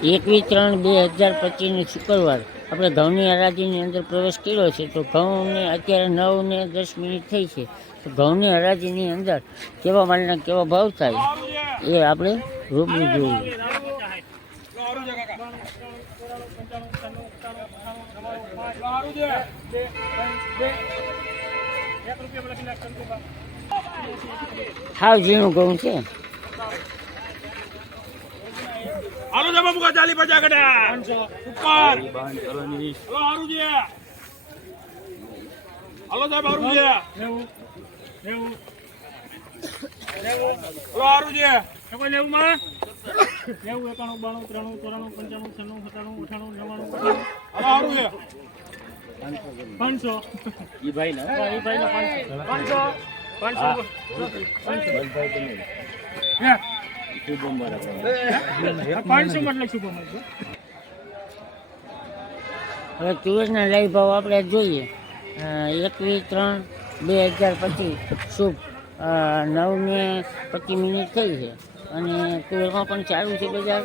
એકવીસ ત્રણ બે હજાર પચીસની શુક્રવાર. આપણે ઘઉંની હરાજીની અંદર પ્રવેશ કર્યો છે, તો ઘઉંને અત્યારે નવ ને દસ મિનિટ થઈ છે. તો ઘઉંની હરાજીની અંદર કેવા માલના કેવા ભાવ થાય એ આપણે રૂબરૂ જોઈએ. હાવ ઝીણું ઘઉં છે. હાલો જમા મુકા ચાલી પચાસ કડા ઉપર. હાલો હારું છે હાલો સાહેબ હારું છે હાલો હારું છે કોઈ લેવું માં નેવું એકાણું બાણું ત્રાણું ચોરાણું પંચાણું છન્નું સત્તાણું અઠાણું નવાણું હાલો હારું છે પાંચસો. ઈ ભાઈ ના પાંચસો. પાંચસો. હવે તુવેરના લાઈવ ભાવ આપણે જોઈએ. એકવીસ ત્રણ, બે હજાર પચીસ. શુભ. નવ ને પચીસ મિનિટ થઈ છે. અને તુવેરમાં પણ ચાલુ છે બજાર.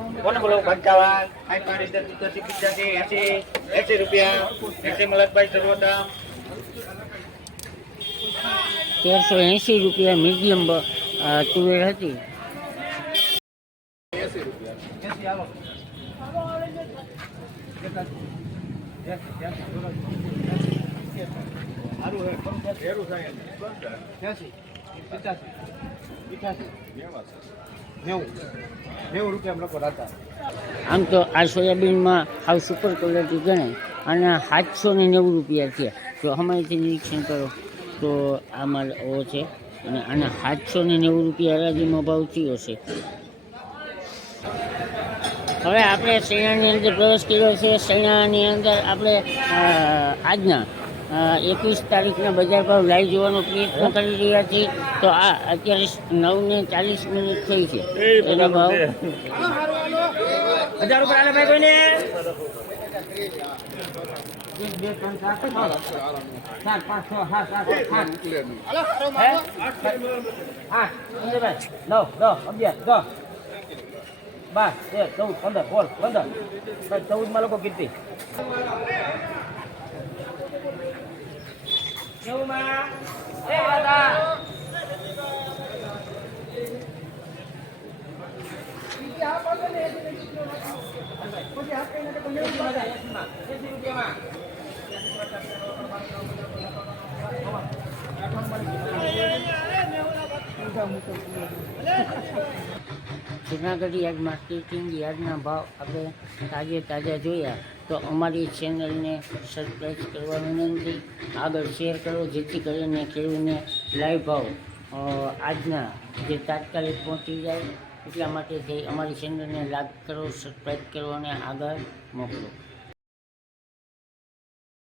કોને બોલો? પંચાવન સાઠ પાંચ સિત્તેર પિત્યાસી પિત્યાસી એસી એસી રૂપિયા. એસી મલકભાઈ સર્વોત્તમ તેરસો એંસી રૂપિયા મીડિયમ તુવેર હતી. નેવું. રૂપિયા લોકો રાતા. આમ તો આ સોયાબીનમાં હાવ સુપર ક્વોલિટી ગણાય અને સાતસો ને નેવું રૂપિયા છે. તો અમારેથી નિરીક્ષણ કરો. તો આ માલ એવો છે અને આના સાતસો ને નેવું રૂપિયા હરાજીમાં ભાવ થયો છે. હવે આપણે સૈણાની અંદર પ્રવેશ કર્યો છે. સૈણાની અંદર આપણે આજના એકવીસ તારીખના બજાર ભાવ લાઈ જોવાનો પ્રયત્ન કરી રહ્યા છીએ. તો આ અત્યારે નવ ને ચાલીસ મિનિટ થઈ છે. એના ભાવ. હજાર રૂપિયા આલે ભાઈ કોઈને? સાત પાંચ છ સાત સાત આઠ નવ દસ અગિયાર દસ. બાર તેર ચૌદ પંદર સોળ પંદર. ચૌદમાં લોકો કીર્તિ જુનાગઢ યાર્ડ માર્કેટિંગ યાર્ડના ભાવ આપણે તાજે તાજા જોયા. તો અમારી ચેનલને સબસ્ક્રાઈબ કરવા વિનંતી. આગળ શેર કરો, જેથી કરીને ખેડૂતને લાઈવ ભાવ આજના જે તાત્કાલિક પહોંચી જાય, એટલા માટે થઈ અમારી ચેનલને લાઈક કરો સબસ્ક્રાઈબ કરો અને આગળ મોકલો.